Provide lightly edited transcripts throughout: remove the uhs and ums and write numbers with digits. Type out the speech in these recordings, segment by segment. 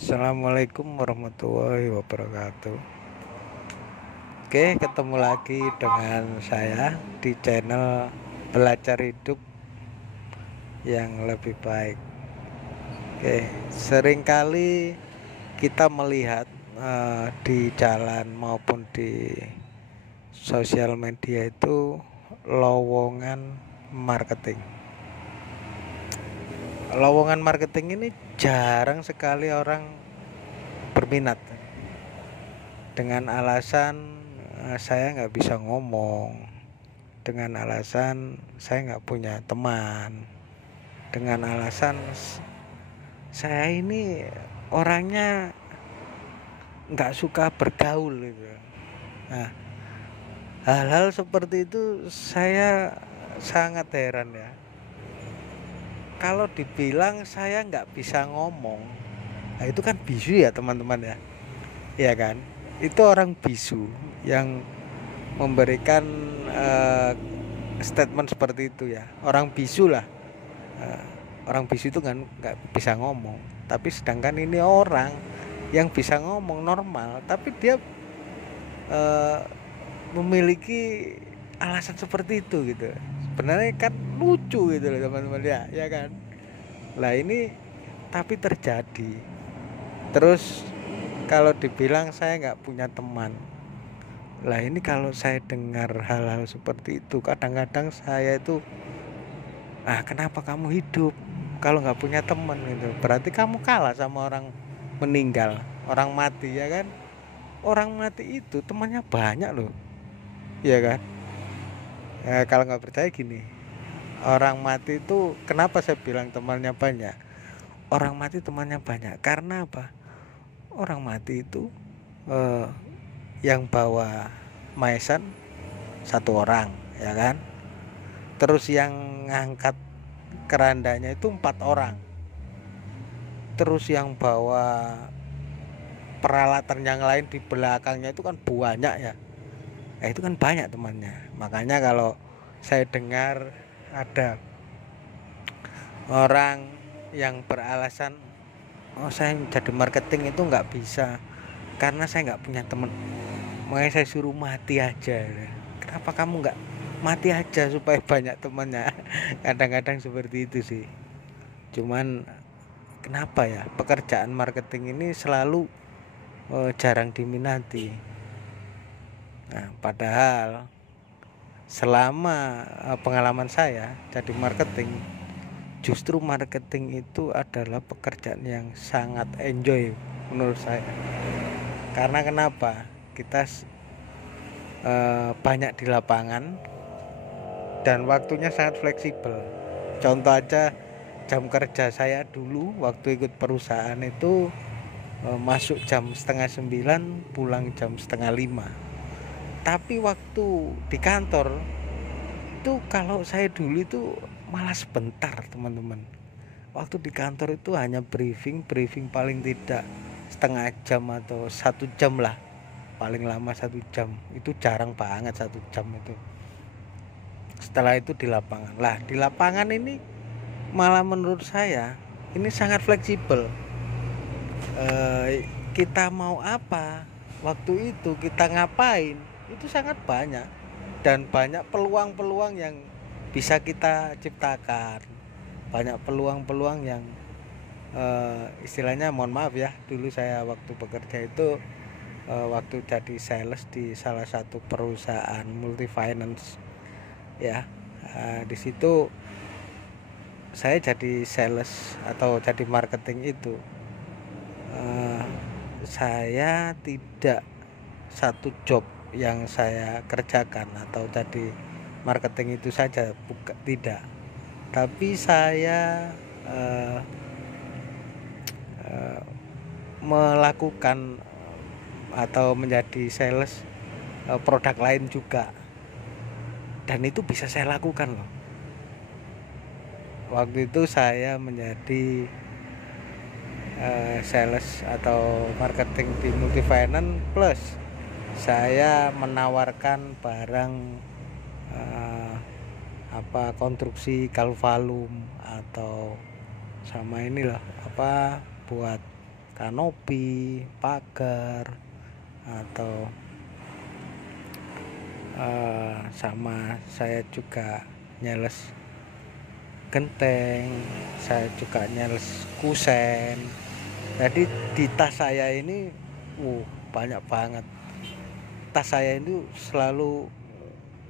Assalamualaikum warahmatullahi wabarakatuh. Oke, ketemu lagi dengan saya di channel Belajar Hidup yang lebih baik. Oke, seringkali kita melihat di jalan maupun di sosial media itu lowongan marketing. Lowongan marketing ini jarang sekali orang berminat dengan alasan saya nggak bisa ngomong, dengan alasan saya nggak punya teman, dengan alasan saya ini orangnya nggak suka bergaul gitu. Nah, hal-hal seperti itu saya sangat heran ya. Kalau dibilang saya nggak bisa ngomong, nah itu kan bisu ya teman-teman ya, ya kan? Itu orang bisu yang memberikan statement seperti itu ya. Orang bisu lah, orang bisu itu kan nggak bisa ngomong, tapi sedangkan ini orang yang bisa ngomong normal, tapi dia memiliki alasan seperti itu gitu. Sebenarnya kan lucu gitu loh teman-teman ya kan. Lah ini tapi terjadi. Terus kalau dibilang saya nggak punya teman, lah ini kalau saya dengar hal-hal seperti itu kadang-kadang saya itu kenapa kamu hidup kalau nggak punya teman gitu? Berarti kamu kalah sama orang meninggal, orang mati ya kan? Orang mati itu temannya banyak loh, ya kan? Ya, kalau nggak percaya gini, orang mati itu kenapa saya bilang temannya banyak? Orang mati temannya banyak karena apa? Orang mati itu eh, yang bawa maesan satu orang, ya kan? Terus yang ngangkat kerandanya itu 4 orang. Terus yang bawa peralatan yang lain di belakangnya itu kan banyak ya. Nah, itu kan banyak temannya. Makanya kalau saya dengar ada orang yang beralasan, oh saya jadi marketing itu nggak bisa karena saya nggak punya teman, makanya saya suruh mati aja. Kenapa kamu nggak mati aja supaya banyak temannya? Kadang-kadang seperti itu sih. Cuman kenapa ya pekerjaan marketing ini selalu jarang diminati. Nah, padahal selama pengalaman saya jadi marketing, justru marketing itu adalah pekerjaan yang sangat enjoy menurut saya. Karena kenapa? Kita banyak di lapangan dan waktunya sangat fleksibel. Contoh aja jam kerja saya dulu waktu ikut perusahaan itu masuk jam setengah 9, pulang jam setengah 5. Tapi waktu di kantor itu kalau saya dulu itu malah sebentar teman-teman. Waktu di kantor itu hanya briefing paling tidak setengah jam atau 1 jam lah, paling lama 1 jam. Itu jarang banget 1 jam itu. Setelah itu di lapangan. Lah di lapangan ini malah menurut saya ini sangat fleksibel. Kita mau apa waktu itu, kita ngapain, itu sangat banyak dan banyak peluang-peluang yang bisa kita ciptakan, banyak peluang-peluang yang istilahnya mohon maaf ya, dulu saya waktu bekerja itu waktu jadi sales di salah satu perusahaan multi finance ya, di situ saya jadi sales atau jadi marketing itu saya tidak satu job yang saya kerjakan atau jadi marketing itu saja, bukan, tidak, tapi saya melakukan atau menjadi sales produk lain juga, dan itu bisa saya lakukan loh. Waktu itu saya menjadi sales atau marketing di Multifinance Plus. Saya menawarkan barang konstruksi galvalum atau sama inilah buat kanopi, pagar, atau sama saya juga nyales genteng, saya juga nyales kusen. Jadi di tas saya ini banyak banget. Tas saya itu selalu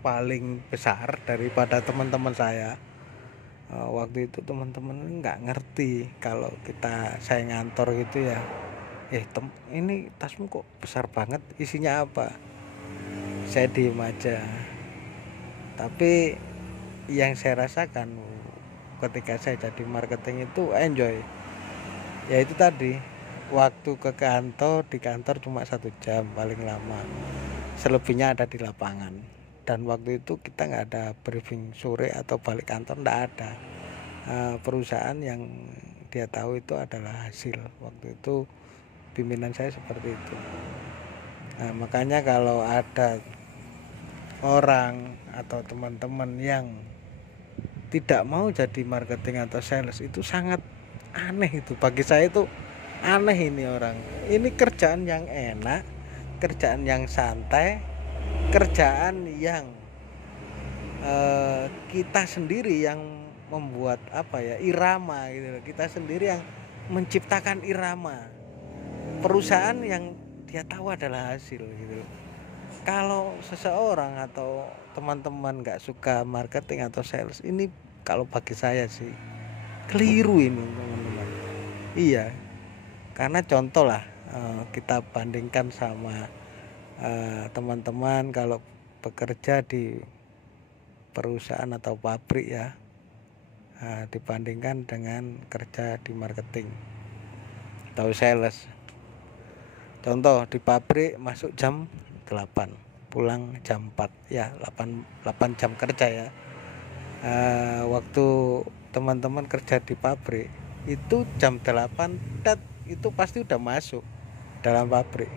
paling besar daripada teman-teman saya. Waktu itu teman-teman nggak ngerti kalau saya ngantor gitu ya. Ini tasmu kok besar banget, isinya apa? Saya diem aja. Tapi yang saya rasakan ketika saya jadi marketing itu enjoy. Ya itu tadi, waktu ke kantor, di kantor cuma 1 jam paling lama, selebihnya ada di lapangan. Dan waktu itu kita nggak ada briefing sore atau balik kantor, nggak ada. Perusahaan yang dia tahu itu adalah hasil. Waktu itu pimpinan saya seperti itu. Nah, makanya kalau ada orang atau teman-teman yang tidak mau jadi marketing atau sales, itu sangat aneh. Itu bagi saya itu aneh. Ini orang, ini kerjaan yang enak, kerjaan yang santai, kerjaan yang kita sendiri yang membuat irama gitu. Kita sendiri yang menciptakan irama. Perusahaan yang dia tahu adalah hasil gitu. Kalau seseorang atau teman-teman nggak suka marketing atau sales, ini kalau bagi saya sih keliru ini teman-teman. Iya, karena contoh lah, kita bandingkan sama teman-teman kalau bekerja di perusahaan atau pabrik ya, dibandingkan dengan kerja di marketing atau sales. Contoh, di pabrik masuk jam 8, pulang jam 4, ya 8 jam kerja ya. Waktu teman-teman kerja di pabrik itu jam 8 itu pasti udah masuk dalam pabrik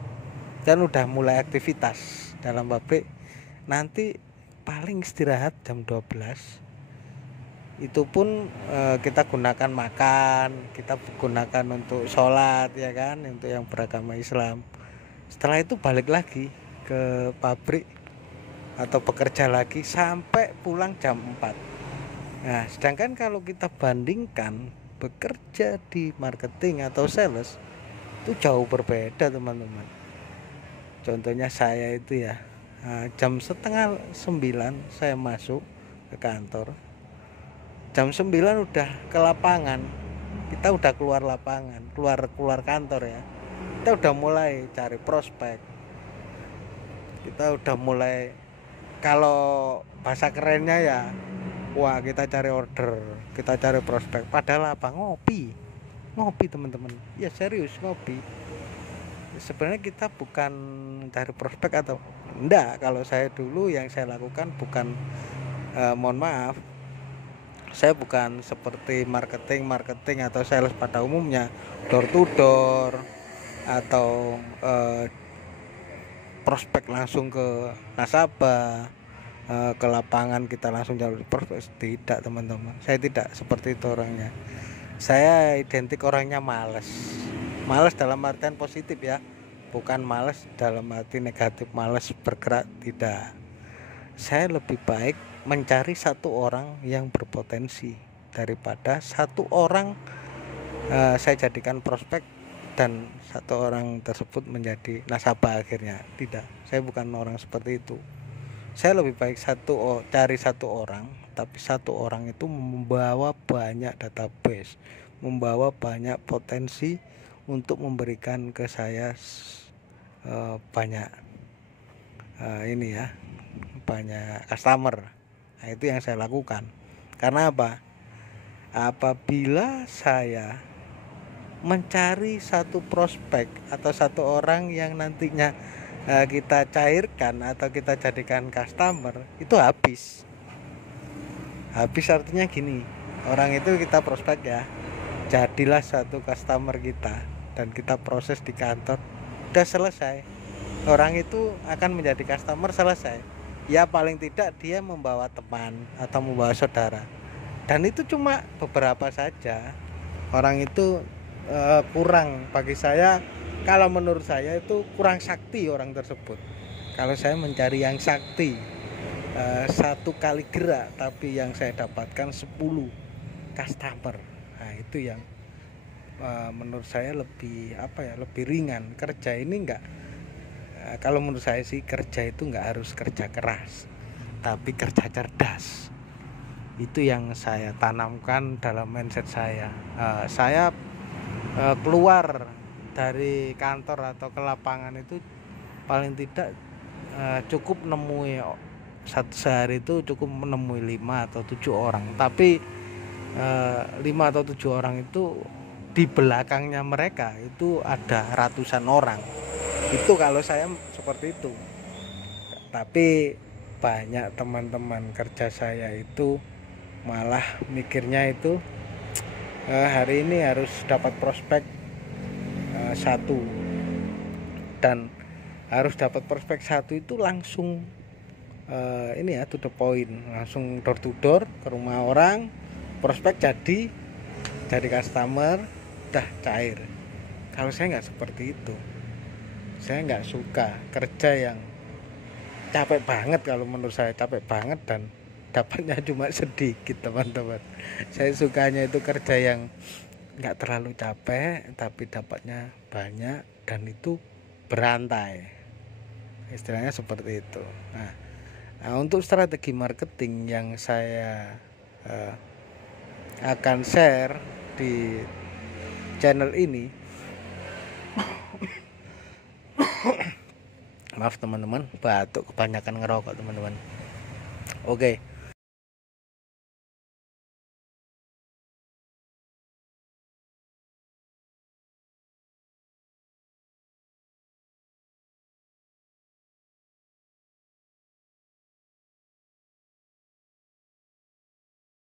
dan udah mulai aktivitas dalam pabrik. Nanti paling istirahat jam 12. Itu pun kita gunakan makan, kita gunakan untuk sholat ya kan, untuk yang beragama Islam. Setelah itu balik lagi ke pabrik atau bekerja lagi sampai pulang jam 4. Nah, sedangkan kalau kita bandingkan bekerja di marketing atau sales, itu jauh berbeda teman-teman. Contohnya saya itu ya, jam 8:30 saya masuk ke kantor. Jam 9 udah ke lapangan. Kita udah keluar lapangan, keluar kantor ya. Kita udah mulai cari prospek. Kita udah mulai, kalau bahasa kerennya ya, kita cari order, kita cari prospek. Padahal apa? Ngopi teman-teman. Ya serius, ngopi. Sebenarnya kita bukan cari prospek atau enggak. Kalau saya dulu yang saya lakukan bukan, mohon maaf, saya bukan seperti marketing atau sales pada umumnya, door to door atau prospek langsung ke nasabah, ke lapangan kita langsung jalur prospek. Tidak teman-teman, saya tidak seperti itu orangnya. Saya identik orangnya malas dalam artian positif ya, bukan malas dalam arti negatif, malas bergerak, tidak. Saya lebih baik mencari satu orang yang berpotensi daripada satu orang saya jadikan prospek dan satu orang tersebut menjadi nasabah akhirnya. Tidak, saya bukan orang seperti itu. Saya lebih baik cari satu orang, tapi satu orang itu membawa banyak database, membawa banyak potensi untuk memberikan ke saya banyak banyak customer. Nah, itu yang saya lakukan. Karena apa? Apabila saya mencari satu prospek atau satu orang yang nantinya kita cairkan atau kita jadikan customer, itu habis artinya gini, orang itu kita prospek ya, jadilah satu customer kita dan kita proses di kantor, udah selesai. Orang itu akan menjadi customer, selesai. Ya paling tidak dia membawa teman atau membawa saudara, dan itu cuma beberapa saja. Orang itu kurang bagi saya. Kalau menurut saya itu kurang sakti orang tersebut. Kalau saya mencari yang sakti, satu kali gerak tapi yang saya dapatkan 10 customer. Nah itu yang menurut saya lebih lebih ringan. Kerja ini enggak, kalau menurut saya sih kerja itu enggak harus kerja keras, tapi kerja cerdas. Itu yang saya tanamkan dalam mindset saya. Saya keluar dari kantor atau ke lapangan itu paling tidak cukup menemui sehari itu cukup menemui 5 atau 7 orang. Tapi 5 atau 7 orang itu di belakangnya mereka itu ada ratusan orang. Itu kalau saya seperti itu. Tapi banyak teman-teman kerja saya itu malah mikirnya itu hari ini harus dapat prospek 1, dan harus dapat prospek 1 itu langsung to the point, langsung door to door ke rumah orang, prospek jadi customer, udah cair. Kalau saya nggak seperti itu. Saya nggak suka kerja yang capek banget. Kalau menurut saya capek banget dan dapatnya cuma sedikit, teman-teman. Saya sukanya itu kerja yang nggak terlalu capek tapi dapatnya banyak dan itu berantai, istilahnya seperti itu. Nah, untuk strategi marketing yang saya akan share di channel ini, maaf teman-teman, batuk, kebanyakan ngerokok teman-teman. Oke,